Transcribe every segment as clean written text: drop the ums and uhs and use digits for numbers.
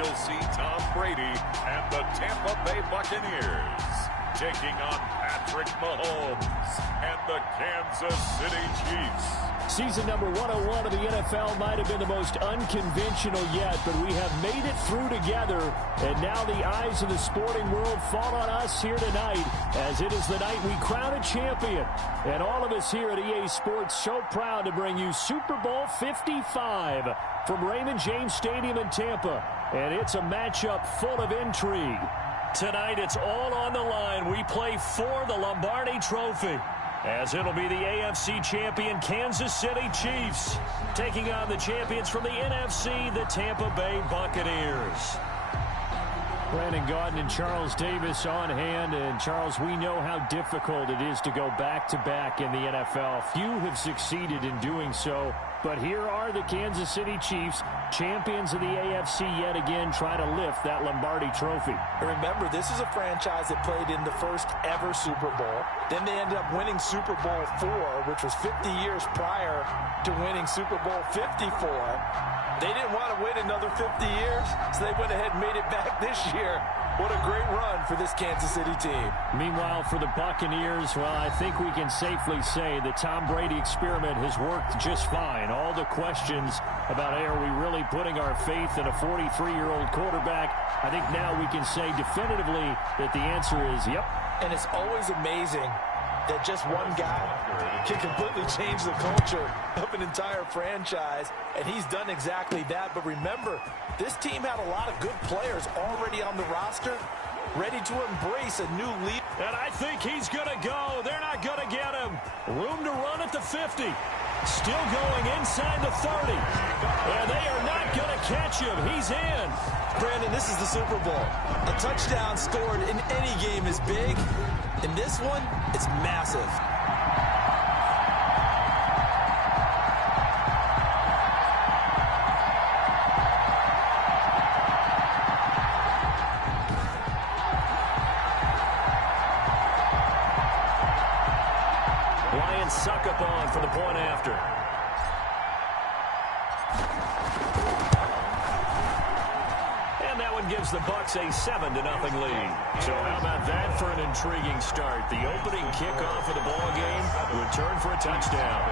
we'll see Tom Brady and the Tampa Bay Buccaneers taking on Patrick Mahomes and the Kansas City Chiefs. Season number 101 of the NFL might have been the most unconventional yet, but we have made it through together, and now the eyes of the sporting world fall on us here tonight, as it is the night we crown a champion. And all of us here at EA Sports so proud to bring you Super Bowl 55 from Raymond James Stadium in Tampa, and it's a matchup full of intrigue. Tonight, it's all on the line. We play for the Lombardi Trophy, as it'll be the AFC champion Kansas City Chiefs taking on the champions from the NFC, the Tampa Bay Buccaneers. Brandon Gaudin and Charles Davis on hand. And, Charles, we know how difficult it is to go back-to-back in the NFL. Few have succeeded in doing so. But here are the Kansas City Chiefs, champions of the AFC yet again, trying to lift that Lombardi Trophy. Remember, this is a franchise that played in the first ever Super Bowl. Then they ended up winning Super Bowl IV, which was 50 years prior to winning Super Bowl 54. They didn't want to wait another 50 years, so they went ahead and made it back this year. What a great run for this Kansas City team. Meanwhile, for the Buccaneers, well, I think we can safely say the Tom Brady experiment has worked just fine. All the questions about, hey, are we really putting our faith in a 43-year-old quarterback? I think now we can say definitively that the answer is yep. And it's always amazing that just one guy can completely change the culture of an entire franchise, and he's done exactly that. But remember, this team had a lot of good players already on the roster, ready to embrace a new lead. And I think he's going to go. They're not going to get him. Room to run at the 50. Still going inside the 30. And they are not going to catch him. He's in. Brandon, this is the Super Bowl. A touchdown scored in any game is big. In this one, it's massive. Lions suck up on for the point after. And that one gives the Bucs a 7-0 lead. So how about that for an intriguing start? The opening kickoff of the ball game would turn for a touchdown.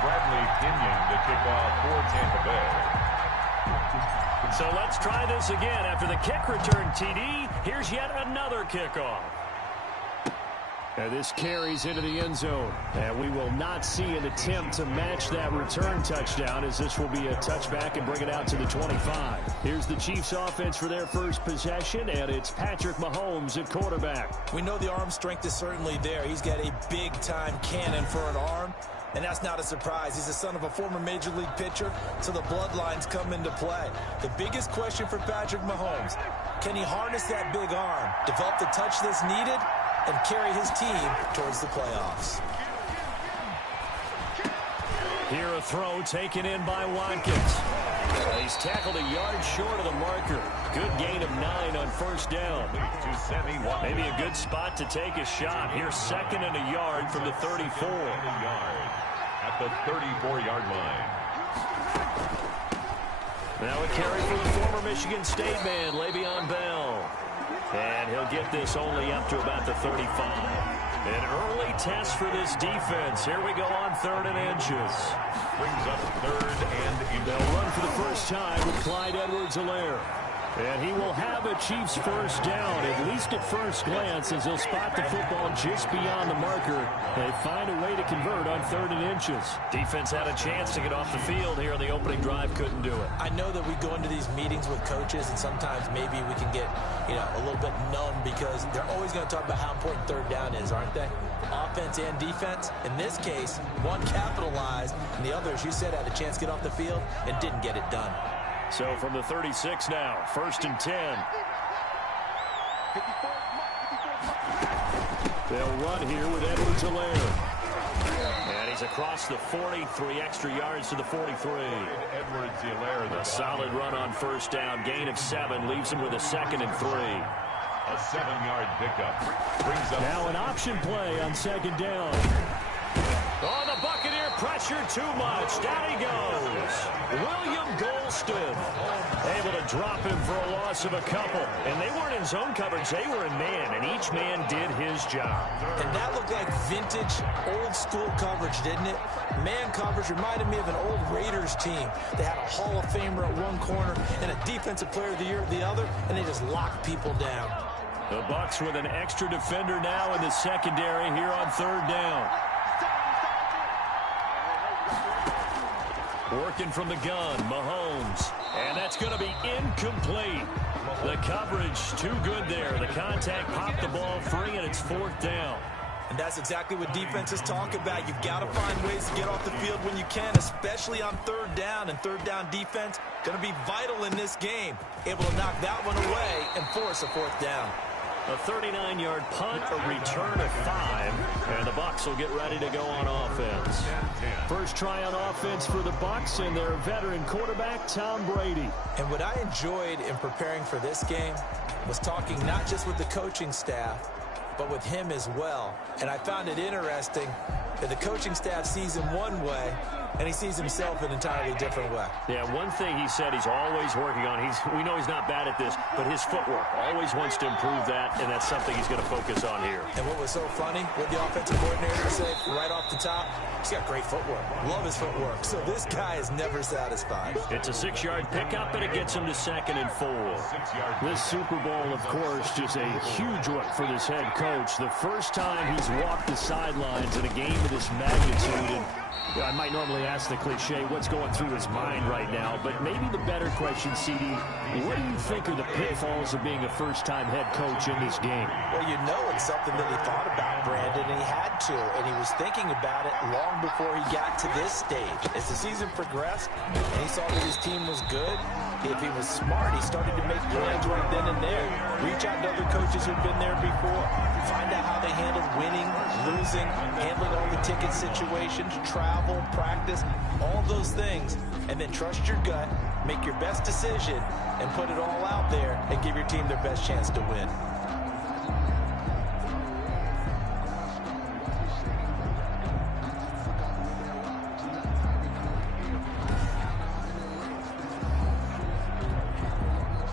Bradley Pinion to kick off for Tampa Bay. So let's try this again. After the kick return TD, here's yet another kickoff. And this carries into the end zone. And we will not see an attempt to match that return touchdown, as this will be a touchback and bring it out to the 25. Here's the Chiefs offense for their first possession, and it's Patrick Mahomes at quarterback. We know the arm strength is certainly there. He's got a big-time cannon for an arm. And that's not a surprise. He's the son of a former Major League pitcher, so the bloodlines come into play. The biggest question for Patrick Mahomes, can he harness that big arm, develop the touch that's needed, and carry his team towards the playoffs? Here a throw taken in by Watkins. He's tackled a yard short of the marker. Good gain of 9 on first down. Maybe a good spot to take a shot. Here's 2nd and a yard from the 34. At the 34-yard line. Now a carry for the former Michigan State man, Le'Veon Bell. And he'll get this only up to about the 35. An early test for this defense. Here we go on 3rd and inches. Brings up 3rd and inches. They'll run for the first time with Clyde Edwards-Helaire. And he will have a Chiefs first down, at least at first glance, as he'll spot the football just beyond the marker. They find a way to convert on 3rd and inches. Defense had a chance to get off the field here on the opening drive, couldn't do it. I know that we go into these meetings with coaches, and sometimes maybe we can get, a little bit numb, because they're always going to talk about how important 3rd down is, aren't they? Offense and defense. In this case, one capitalized, and the other, as you said, had a chance to get off the field and didn't get it done. So from the 36 now, 1st and 10. They'll run here with Edwards-Helaire. And he's across the 40, 3 extra yards to the 43. Edwards-Helaire. A solid run on first down, gain of 7, leaves him with a 2nd and 3. A 7-yard pickup. Brings up now an option play on 2nd down. Oh, the Buccaneer pressure too much. Down he goes. William Golston able to drop him for a loss of a couple. And they weren't in zone coverage. They were in man, and each man did his job. And that looked like vintage, old-school coverage, didn't it? Man coverage reminded me of an old Raiders team. They had a Hall of Famer at one corner and a Defensive Player of the Year at the other, and they just locked people down. The Bucs with an extra defender now in the secondary here on third down. Working from the gun, Mahomes. And that's going to be incomplete. The coverage too good there. The contact popped the ball free, and it's fourth down. And that's exactly what defenses talk about. You've got to find ways to get off the field when you can, especially on third down. And third down defense going to be vital in this game. Able to knock that one away and force a fourth down. A 39-yard punt, a return of 5, and the Bucs will get ready to go on offense. First try on offense for the Bucs and their veteran quarterback, Tom Brady. And what I enjoyed in preparing for this game was talking not just with the coaching staff, but with him as well. And I found it interesting that the coaching staff sees him one way, and he sees himself an entirely different way. Yeah, one thing he said he's always working on, we know he's not bad at this, but his footwork, always wants to improve that, and that's something he's going to focus on here. And what was so funny, what the offensive coordinator said right off the top, he's got great footwork. Love his footwork. So this guy is never satisfied. It's a 6-yard pickup, and it gets him to 2nd and 4. This Super Bowl, of course, just a huge one for this head coach. The first time he's walked the sidelines in a game of this magnitude, and I might normally ask the cliche, what's going through his mind right now, but maybe the better question, CD, what do you think are the pitfalls of being a first-time head coach in this game? Well, you know it's something that he thought about, Brandon, and he had to, and he was thinking about it long before he got to this stage. As the season progressed, and he saw that his team was good, if he was smart, he started to make plans right then and there. Reach out to other coaches who've been there before. Find out how they handled winning, losing, handling all the ticket situations, travel, practice, all those things. And then trust your gut, make your best decision, and put it all out there and give your team their best chance to win.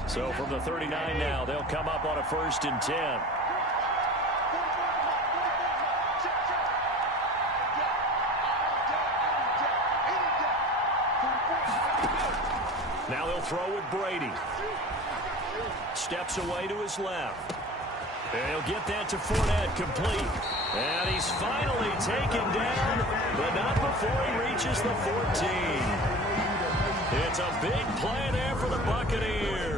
So from the 39 now, they'll come up on a 1st and 10. Now they'll throw with Brady. Steps away to his left. And he'll get that to Fournette, complete. And he's finally taken down, but not before he reaches the 14. It's a big play there for the Buccaneers.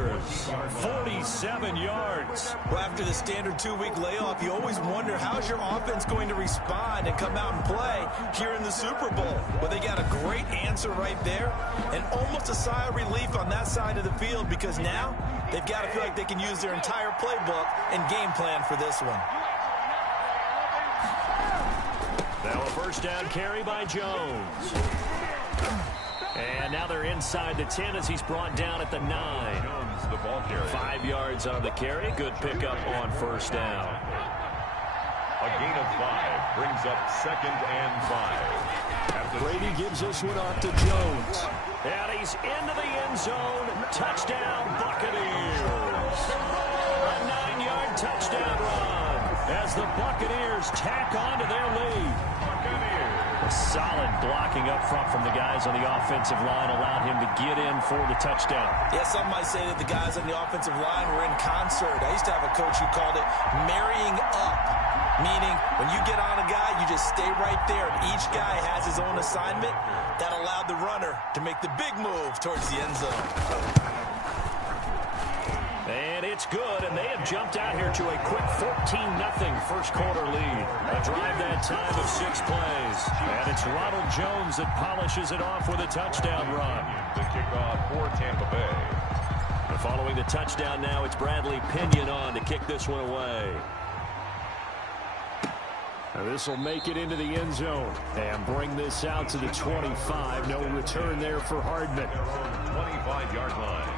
47 yards. Well, after the standard 2-week layoff, you always wonder how's your offense going to respond and come out and play here in the Super Bowl. Well, they got a great answer right there and almost a sigh of relief on that side of the field because now they've got to feel like they can use their entire playbook and game plan for this one. Now a first down carry by Jones. And now they're inside the 10 as he's brought down at the 9. Jones, the ball carrier. 5 yards on the carry. Good pickup on first down. A gain of 5 brings up 2nd and 5. Brady gives this one off to Jones. And he's into the end zone. Touchdown, Buccaneers. A 9-yard touchdown run as the Buccaneers tack on to their lead. A solid blocking up front from the guys on the offensive line allowed him to get in for the touchdown. Yeah, some might say that the guys on the offensive line were in concert. I used to have a coach who called it marrying up, meaning when you get on a guy, you just stay right there, and each guy has his own assignment. That allowed the runner to make the big move towards the end zone. And it's good, and they have jumped out here to a quick 14-0 first quarter lead. A drive that time of 6 plays. And it's Ronald Jones that polishes it off with a touchdown run. The kickoff for Tampa Bay. And following the touchdown now, it's Bradley Pinion on to kick this one away. Now this will make it into the end zone and bring this out to the 25. No return there for Hardman. 25-yard line.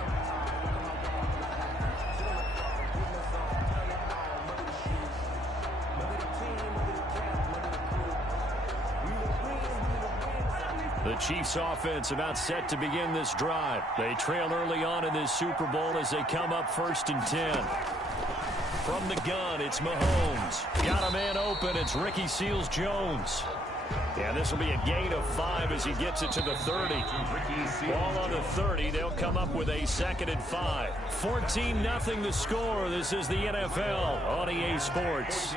The Chiefs offense about set to begin this drive. They trail early on in this Super Bowl as they come up 1st and 10. From the gun, it's Mahomes. Got a man open. It's Ricky Seals-Jones. And this will be a gain of 5 as he gets it to the 30. Ball on the 30. They'll come up with a 2nd and 5. 14-0 the score. This is the NFL on EA Sports.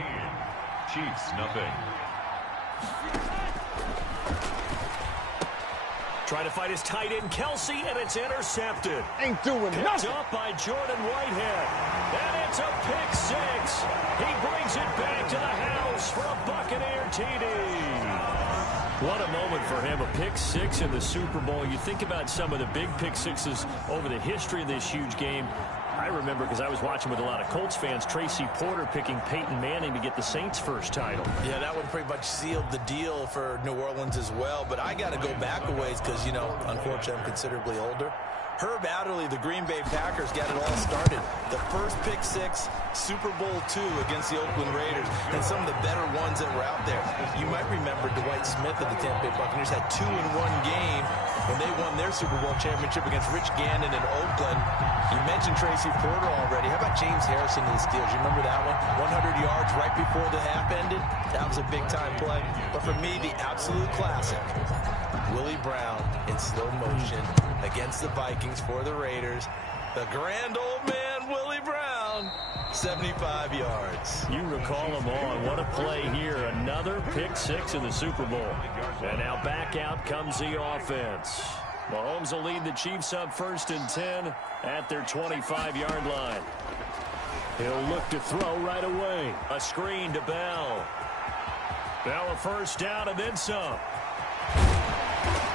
Chiefs, nothing. Trying to fight his tight end, Kelsey, and it's intercepted. Ain't doing Picked nothing. up by Jordan Whitehead. And it's a pick 6. He brings it back to the house for a Buccaneer TD. What a moment for him, a pick 6 in the Super Bowl. You think about some of the big pick 6s over the history of this huge game. I remember, because I was watching with a lot of Colts fans, Tracy Porter picking Peyton Manning to get the Saints' first title. Yeah, that one pretty much sealed the deal for New Orleans as well. But I got to go back a ways because, you know, unfortunately I'm considerably older. Herb Adderley, the Green Bay Packers, got it all started. The first pick 6, Super Bowl II against the Oakland Raiders, and some of the better ones that were out there. You might remember Dwight Smith of the Tampa Bay Buccaneers had 2 in one game when they won their Super Bowl championship against Rich Gannon in Oakland. You mentioned Tracy Porter already. How about James Harrison of the Steelers? You remember that one? 100 yards right before the half ended? That was a big-time play. But for me, the absolute classic, Willie Brown in slow motion against the Vikings for the Raiders. The grand old man, Willie Brown, 75 yards. You recall them all. What a play here. Another pick 6 in the Super Bowl. And now back out comes the offense. Mahomes will lead the Chiefs up 1st and 10 at their 25-yard line. He'll look to throw right away. A screen to Bell. Bell a first down and then some.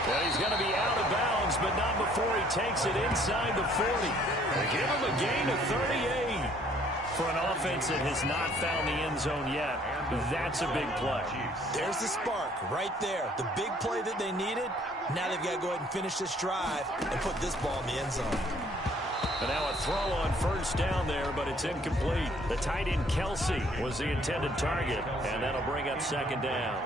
Well, he's going to be out of bounds, but not before he takes it inside the 40. They give him a gain of 38. For an offense that has not found the end zone yet, that's a big play. There's the spark right there. The big play that they needed. Now they've got to go ahead and finish this drive and put this ball in the end zone. And now a throw on first down there, but it's incomplete. The tight end Kelsey was the intended target, and that'll bring up 2nd down.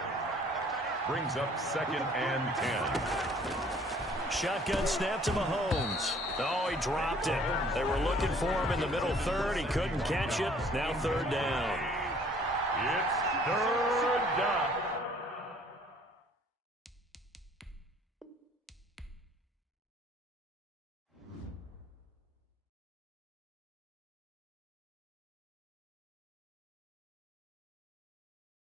Brings up 2nd and 10. Shotgun snap to Mahomes. Oh, he dropped it. They were looking for him in the middle 3rd. He couldn't catch it. Now 3rd down. It's 3rd down.